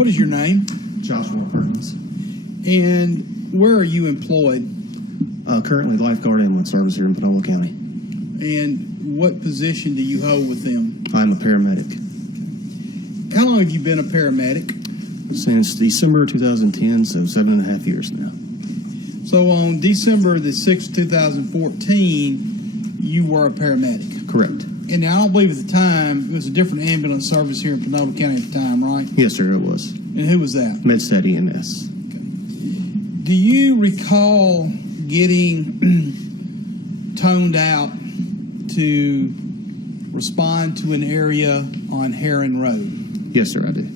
What is your name? Joshua Perkins. And where are you employed? Currently lifeguard ambulance service here in Panola County. And what position do you hold with them? I'm a paramedic. How long have you been a paramedic? Since December 2010, so 7.5 years now. So on December the 6th, 2014, you were a paramedic. Correct. And I don't believe at the time, it was a different ambulance service here in Panola County at the time, right? Yes, sir, it was. And who was that? MedStat EMS. Okay. Do you recall getting toned out to respond to an area on Heron Road? Yes, sir, I do.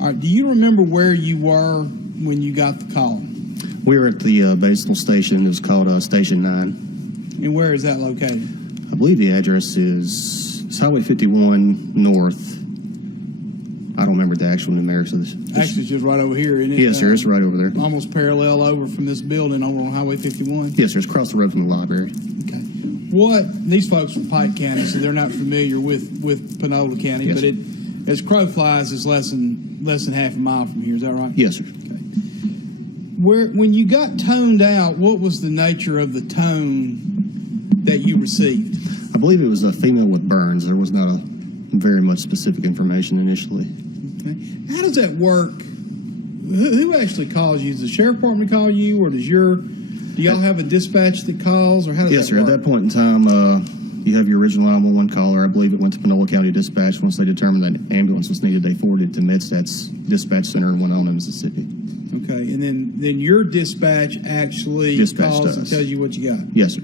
All right. Do you remember where you were when you got the call? We were at the Batesville station. It was called Station 9. And where is that located? I believe the address is Highway 51 North. I don't remember the actual numerics of this. Actually, it's just right over here, isn't it? Yes, sir, it's right over there. Almost parallel over from this building over on Highway 51? Yes, sir, it's across the road from the library. Okay. These folks from Pike County, so they're not familiar with Panola County, yes, but it, as crow flies, is less than half a mile from here. Is that right? Yes, sir. Okay. When you got toned out, what was the nature of the tone that you received? I believe it was a female with burns. There was not a very much specific information initially. Okay. How does that work? Who actually calls you? Does the sheriff department call you, or do y'all have a dispatch that calls, or how does yes, that sir. work? At that point in time, you have your original 911 caller. I believe it went to Panola County Dispatch. Once they determined that an ambulance was needed, they forwarded it to MedStat's dispatch center in Winona, Mississippi. Okay, and then your dispatch actually calls and tells you what you got? Yes, sir.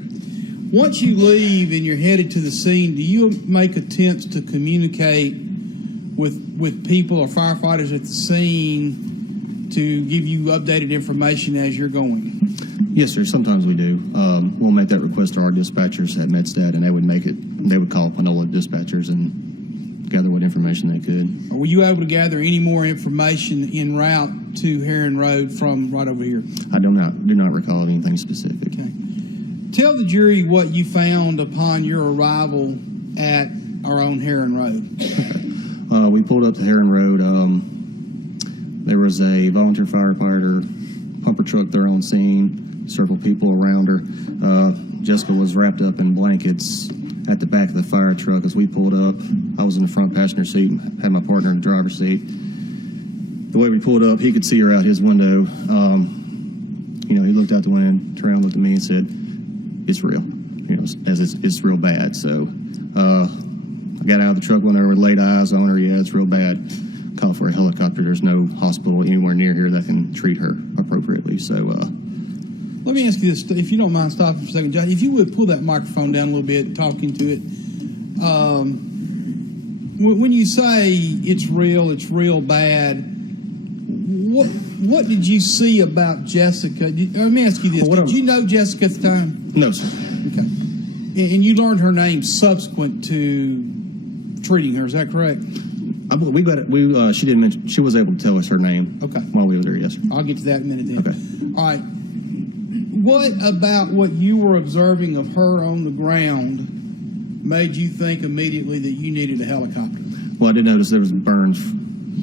Once you leave and you're headed to the scene, do you make attempts to communicate with people or firefighters at the scene to give you updated information as you're going? Yes, sir. Sometimes we do. We'll make that request to our dispatchers at MedStat, and they would call Panola dispatchers and gather what information they could. Were you able to gather any more information en route to Heron Road from right over here? I do not recall anything specific. Okay. Tell the jury what you found upon your arrival at our own Heron Road. We pulled up to Heron Road. There was a volunteer firefighter pumper truck there on scene, several people around her. Jessica was wrapped up in blankets at the back of the fire truck. As we pulled up, I was in the front passenger seat, had my partner in the driver's seat. The way we pulled up, he could see her out his window. He looked out the window, turned around, looked at me and said, "It's real," as it's real bad. So I got out of the truck, went over, laid eyes on her. Yeah, it's real bad. Called for a helicopter. There's no hospital anywhere near here that can treat her appropriately. So let me ask you this, if you don't mind stopping for a second, John. If you would pull that microphone down a little bit, talking to it. When you say it's real bad, what did you see about Jessica? Let me ask you this. Did you know Jessica at the time? No, sir. Okay. And you learned her name subsequent to treating her, is that correct? We got it. She didn't mention. She was able to tell us her name. Okay. While we were there, yes, sir. I'll get to that in a minute then. Okay. All right. What about what you were observing of her on the ground made you think immediately that you needed a helicopter? Well, I did notice there was burns,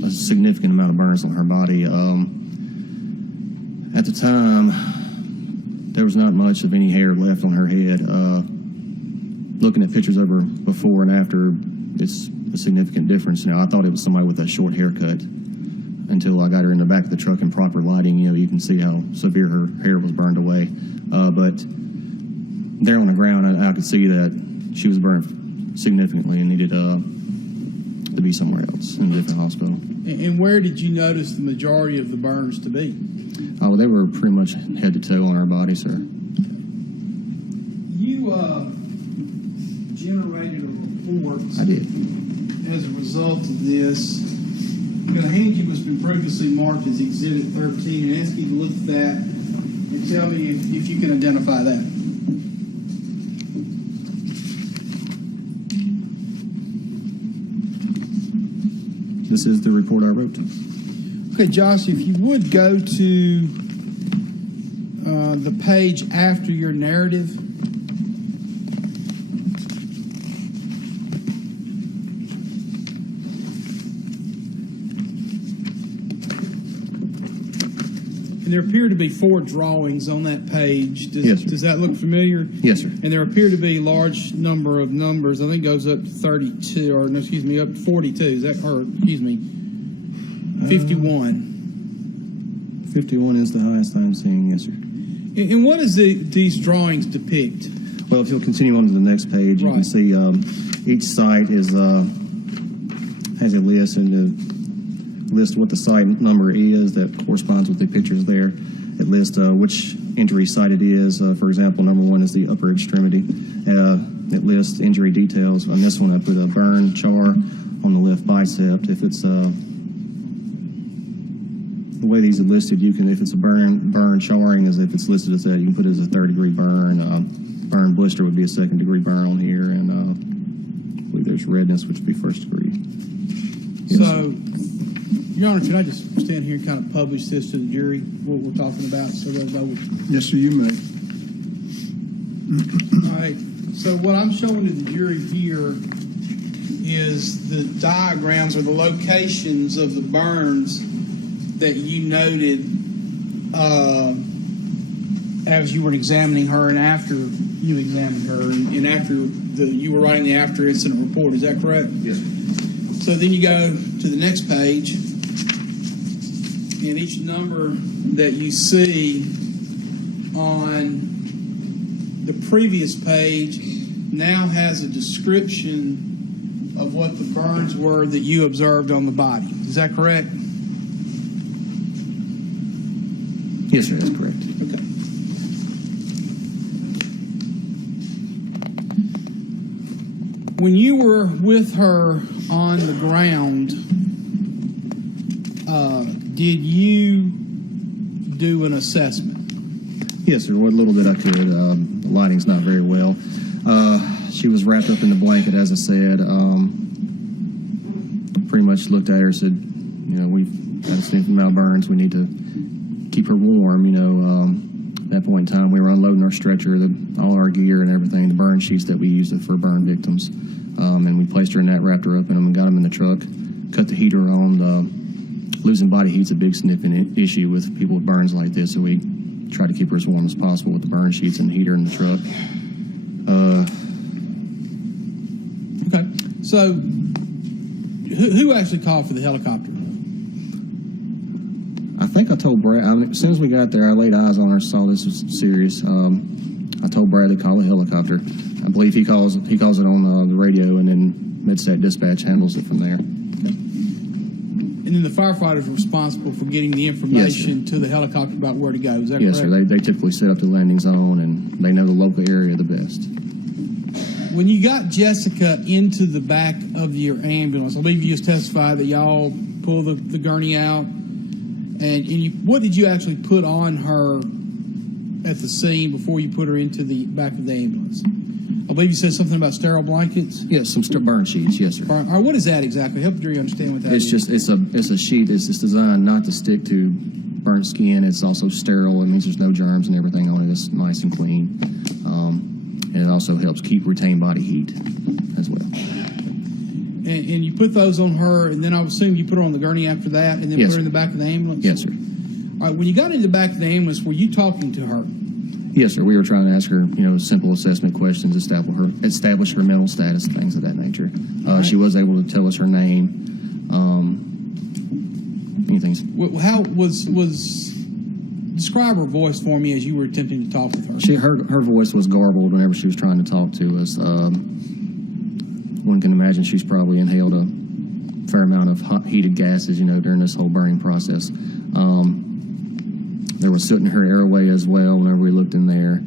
a significant amount of burns on her body. At the time, there was not much of any hair left on her head. Looking at pictures of her before and after, it's a significant difference. I thought it was somebody with a short haircut until I got her in the back of the truck in proper lighting. You can see how severe her hair was burned away. But there on the ground, I could see that she was burned significantly and needed to be somewhere else in a different hospital. And where did you notice the majority of the burns to be? Oh, they were pretty much head to toe on her body, sir. You generated a report. I did. As a result of this, I'm going to hand you what's been previously marked as Exhibit 13 and ask you to look at that and tell me if you can identify that. This is the report I wrote. Okay, Josh, if you would go to the page after your narrative. And there appear to be 4 drawings on that page. Yes, sir. Does that look familiar? Yes, sir. And there appear to be a large number of numbers. I think it goes up to 32, or no, excuse me, up to 42. Is that, or excuse me, 51. 51 is the highest I'm seeing, yes, sir. And what does these drawings depict? Well, if you'll continue on to the next page, you can see each site has a list, and the list what the site number is that corresponds with the pictures there. It lists which injury site it is. For example, number 1 is the upper extremity. It lists injury details. On this one, I put a burn char on the left bicep. If it's the way these are listed, you can, if it's a burn charring, as if it's listed as that, you can put it as a 3rd-degree burn. Burn blister would be a 2nd-degree burn on here, and I believe there's redness, which would be 1st degree. Yes. So, Your Honor, can I just stand here and kind of publish this to the jury, what we're talking about, so they'll know? Yes, sir, you may. All right. So what I'm showing to the jury here is the diagrams or the locations of the burns that you noted as you were examining her and after you examined her and after you were writing the after incident report. Is that correct? Yes, sir. So then you go to the next page, and each number that you see on the previous page now has a description of what the burns were that you observed on the body. Is that correct? Yes, sir, that's correct. Okay. When you were with her on the ground, did you do an assessment? Yes, sir, what little bit I could. The lighting's not very well. She was wrapped up in the blanket, as I said. Pretty much looked at her and said, you know, we've got a significant amount of burns. We need to keep her warm, you know. At that point in time, we were unloading our stretcher, all our gear and everything, the burn sheets that we used for burn victims. And we placed her in that, wrapped her up in them, and got them in the truck, cut the heater on. Losing body heat's a big significant issue with people with burns like this, so we try to keep her as warm as possible with the burn sheets and the heater in the truck. Okay. So who actually called for the helicopter? I think I told Brad, as soon as we got there, I laid eyes on her, saw this was serious. I told Brad to call a helicopter. I believe he calls it on the radio, and then MedStat dispatch handles it from there. And then the firefighters were responsible for getting the information to the helicopter about where to go. Is that yes, correct? Sir. They typically set up the landing zone, and they know the local area the best. When you got Jessica into the back of your ambulance, I believe you just testified that y'all pulled the gurney out. And what did you actually put on her at the scene before you put her into the back of the ambulance? I believe you said something about sterile blankets. Yes, some burn sheets. Yes, sir. All right, what is that exactly? Help the jury understand what that It's is. just it's a sheet. It's just designed not to stick to burnt skin. It's also sterile. It means there's no germs and everything on it. It's nice and clean, and it also helps retain body heat as well. And you put those on her, and then I would assume you put her on the gurney after that, and then Yes, put her in sir. the back of the ambulance? Yes, sir. All right, when you got into the back of the ambulance, were you talking to her? Yes, sir. We were trying to ask her, simple assessment questions, establish her mental status, things of that nature. Right. She was able to tell us her name. Anything. How was describe her voice for me as you were attempting to talk with her? Her voice was garbled whenever she was trying to talk to us. One can imagine she's probably inhaled a fair amount of heated gases, during this whole burning process. There was soot in her airway as well whenever we looked in there.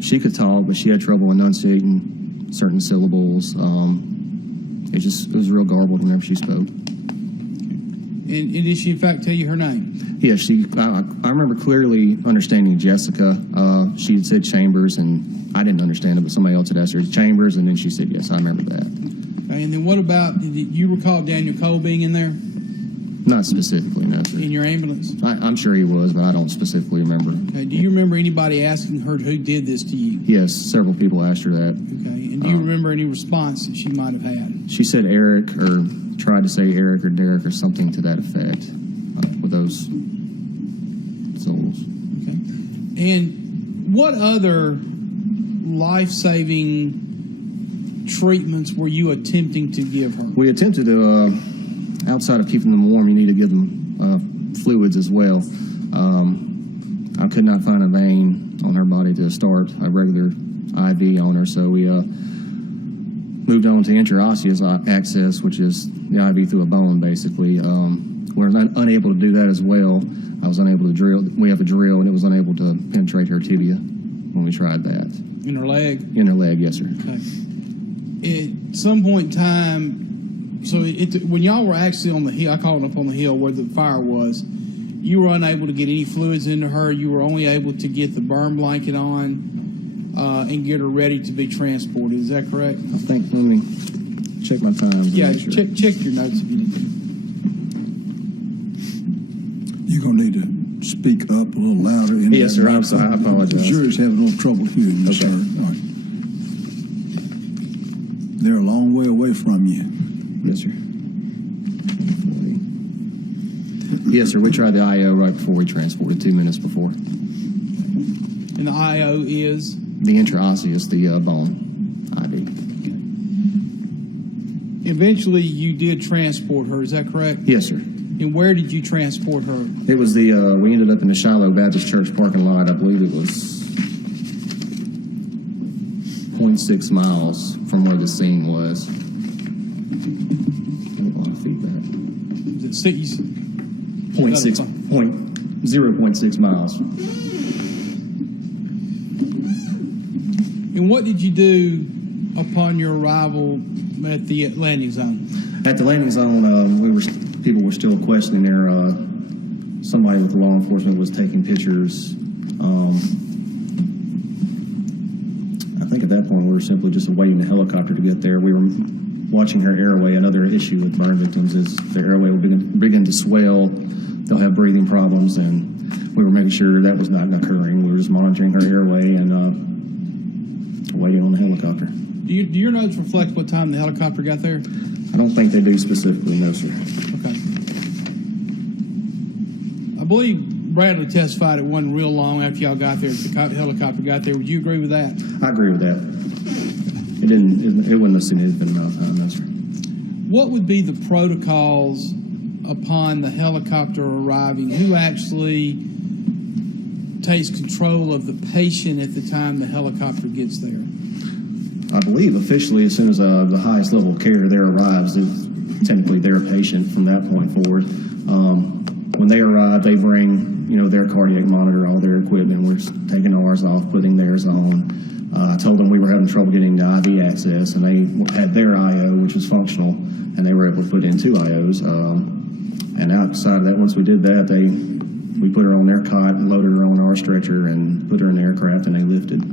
She could talk, but she had trouble enunciating certain syllables. It was real garbled whenever she spoke. And did she, in fact, tell you her name? Yeah, I remember clearly understanding Jessica. She had said Chambers, and I didn't understand it, but somebody else had asked her Chambers, and then she said yes. I remember that. Okay, and then what about, did you recall Daniel Cole being in there? Not specifically, no, sir. In your ambulance? I'm sure he was, but I don't specifically remember. Okay, do you remember anybody asking her who did this to you? Yes, several people asked her that. Okay, and do you remember any response that she might have had? She said Eric, or tried to say Eric or Derek or something to that effect with those souls. Okay. And what other life-saving treatments were you attempting to give her? We attempted to, outside of keeping them warm, you need to give them fluids as well. I could not find a vein on her body to start a regular IV on her, so we moved on to intraosseous access, which is the IV through a bone, basically. We're unable to do that as well. I was unable to drill. We have a drill, and it was unable to penetrate her tibia when we tried that. In her leg? In her leg, yes, sir. Okay. At some point in time, so when y'all were actually on the hill, I called up on the hill where the fire was, you were unable to get any fluids into her. You were only able to get the burn blanket on and get her ready to be transported. Is that correct? I think, let me check my times. Yeah, sure. check your notes if you need to. You're going to need to speak up a little louder. Yes, sir. I'm sorry. I apologize. The jury's having a little trouble hearing you, sir. All right. They're a long way away from you. Yes, sir. Yes, sir. We tried the IO right before we transported, 2 minutes before. And the IO is? The intraosseous, the bone IV. Eventually, you did transport her. Is that correct? Yes, sir. And where did you transport her? It was we ended up in the Shiloh Baptist Church parking lot. I believe it was 0.6 miles from where the scene was. A lot of feedback. Is it six? 0.6 miles. And what did you do upon your arrival at the landing zone? At the landing zone, people were still questioning there. Somebody with law enforcement was taking pictures. I think at that point we were simply just awaiting the helicopter to get there. We were watching her airway. Another issue with burn victims is their airway will begin to swell. They'll have breathing problems, and we were making sure that was not occurring. We were just monitoring her airway and waiting on the helicopter. Do your notes reflect what time the helicopter got there? I don't think they do specifically, no, sir. Okay. I believe Bradley testified it wasn't real long after y'all got there. The helicopter got there. Would you agree with that? I agree with that. It wasn't a significant amount of time, no, sir. What would be the protocols upon the helicopter arriving? Who actually takes control of the patient at the time the helicopter gets there? I believe officially as soon as the highest level of care there arrives, it's technically their patient from that point forward. When they arrive, they bring their cardiac monitor, all their equipment. We're taking ours off, putting theirs on. I told them we were having trouble getting the IV access, and they had their IO, which was functional, and they were able to put in 2 IOs. And outside of that, once we did that, we put her on their cot, loaded her on our stretcher, and put her in the aircraft, and they lifted.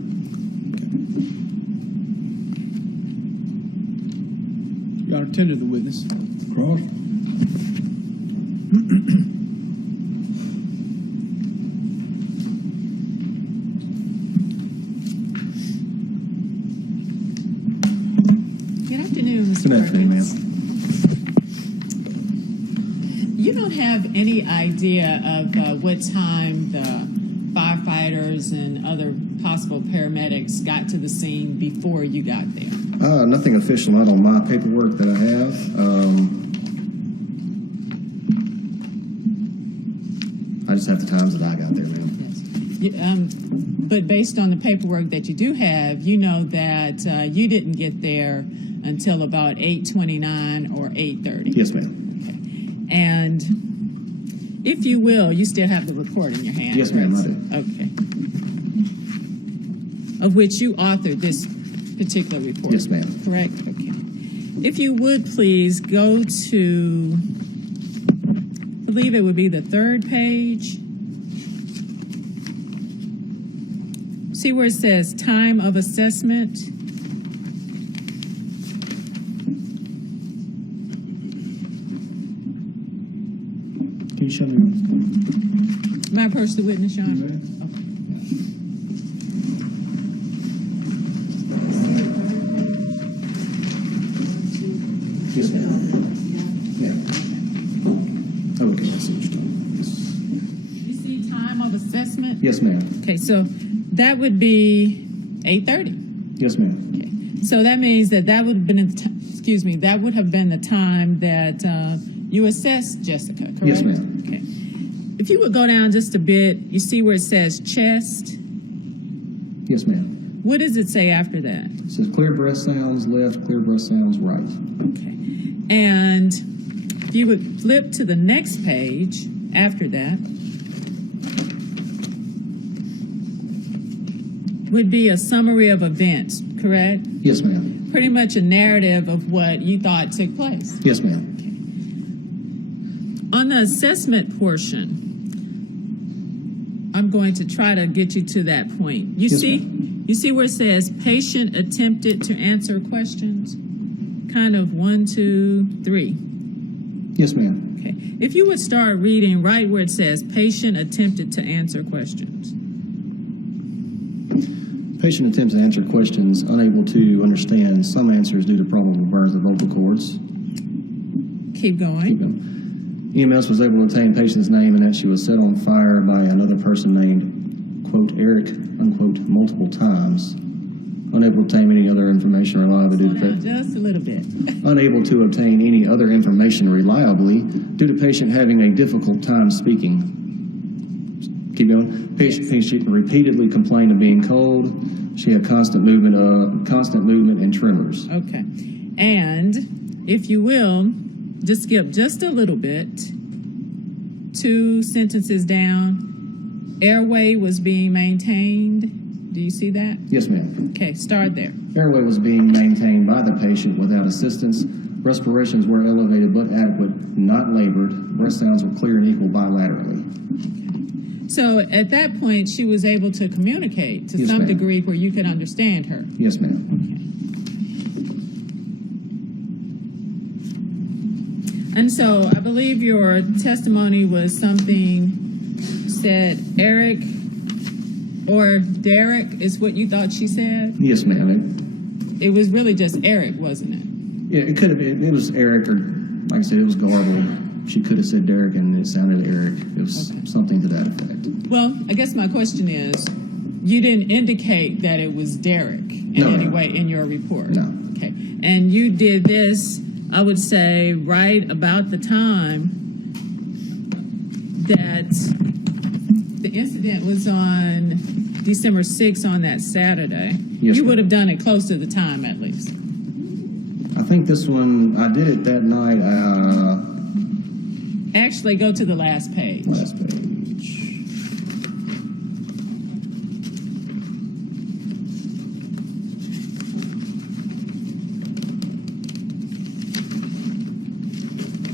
Your Honor, tender the witness. Cross. Good afternoon, Mr. Good afternoon, ma'am. You don't have any idea of what time the firefighters and other possible paramedics got to the scene before you got there? Nothing official, not on my paperwork that I have. I just have the times that I got there, ma'am. Yes. But based on the paperwork that you do have, you know that you didn't get there until about 8:29 or 8:30. Yes, ma'am. Okay. And if you will, you still have the report in your hand. Yes, ma'am, I do. Okay. Of which you authored this particular report. Yes, ma'am. Correct? Okay. If you would please go to, I believe it would be the 3rd page. See where it says time of assessment? Can you show me? May I approach the witness, Your Honor? Okay. Yes, ma'am. Yeah. Okay, I see what you're talking about. You see time of assessment assessment? Yes, ma'am. Okay, so that would be 8:30. Yes, ma'am. Okay, so that means that would have been, that would have been the time that you assessed Jessica, correct? Yes, ma'am. Okay. If you would go down just a bit, you see where it says chest. Yes, ma'am. What does it say after that? It says clear breath sounds left, clear breath sounds right. Okay. And if you would flip to the next page after that, would be a summary of events, correct? Yes, ma'am. Pretty much a narrative of what you thought took place. Yes, ma'am. On the assessment portion, I'm going to try to get you to that point. You see where it says patient attempted to answer questions? Kind of 1, 2, 3. Yes, ma'am. Okay. If you would start reading right where it says patient attempted to answer questions. Patient attempts to answer questions, unable to understand some answers due to probable burns of vocal cords. Keep going. EMS was able to obtain patient's name and that she was set on fire by another person named, quote, Eric, unquote, multiple times. Unable to obtain any other information reliably due Slow to down just a little bit. unable to obtain any other information reliably due to patient having a difficult time speaking. Keep going. Patient repeatedly complained of being cold. She had constant movement and tremors. Okay. And if you will, just skip just a little bit. 2 sentences down. Airway was being maintained. Do you see that? Yes, ma'am. Okay, start there. Airway was being maintained by the patient without assistance. Respirations were elevated but adequate, not labored. Breath sounds were clear and equal bilaterally. So at that point, she was able to communicate to Yes, some ma'am. degree where you could understand her. Yes, ma'am. Okay. And so I believe your testimony was something said Eric or Derek is what you thought she said? Yes, ma'am. It was really just Eric, wasn't it? Yeah, it could have been. It was Eric, or like I said, it was garbled. She could have said Derek, and it sounded Eric. It was something to that effect. Well, I guess my question is, you didn't indicate that it was Derek in No, any ma'am. way in your report? No. Okay. And you did this, I would say, right about the time that the incident was on December 6th on that Saturday. Yes, You ma'am. would have done it close to the time at least. I think this one, I did it that night. Actually, go to the last page. Last page.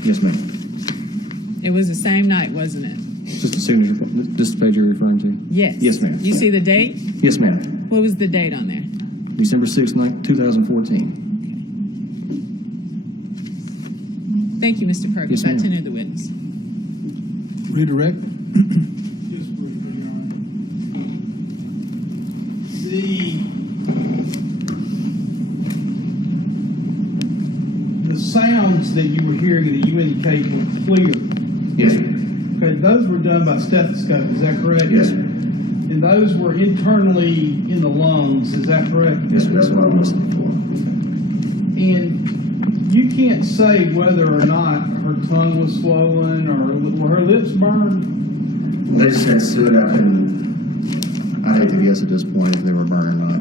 Yes, ma'am. It was the same night, wasn't it? Just the signature. This page you're referring to? Yes. Yes, ma'am. You see the date? Yes, ma'am. What was the date on there? December 6th, 2014. Thank you, Mr. Perkins. Yes, ma'am. I tendered the witness. Redirect. Just briefly, Your Honor. The sounds that you were hearing that you indicate were clear. Yes, sir. Okay, those were done by stethoscope, is that correct? Yes, sir. And those were internally in the lungs, is that correct? Yes, sir. That's what I'm listening for. And you can't say whether or not her tongue was swollen or were her lips burned? They just had stood up, and I hate to guess at this point if they were burned or not.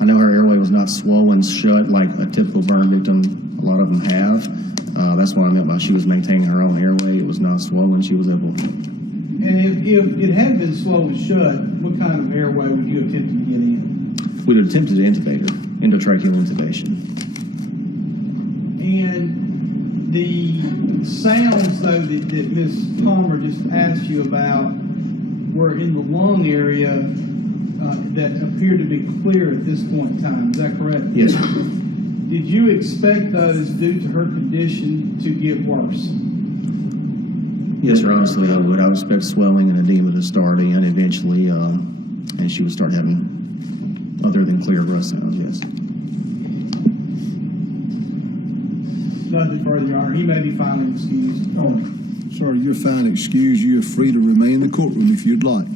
I know her airway was not swollen shut like a typical burn victim, a lot of them have. That's what I meant by she was maintaining her own airway. It was not swollen. She was able to. And if it had been swollen shut, what kind of airway would you attempt to get in? We'd attempted to intubate her, endotracheal intubation. And the sounds, though, that Ms. Palmer just asked you about were in the lung area that appeared to be clear at this point in time. Is that correct? Yes, sir. Did you expect those, due to her condition, to get worse? Yes, sir. Honestly, I would. I would expect swelling and edema to start in eventually, and she would start having other than clear breath sounds, yes. Nothing further, Your Honor. He may be finally excused. Oh, sorry, you're fine. Excuse you. You're free to remain in the courtroom if you'd like.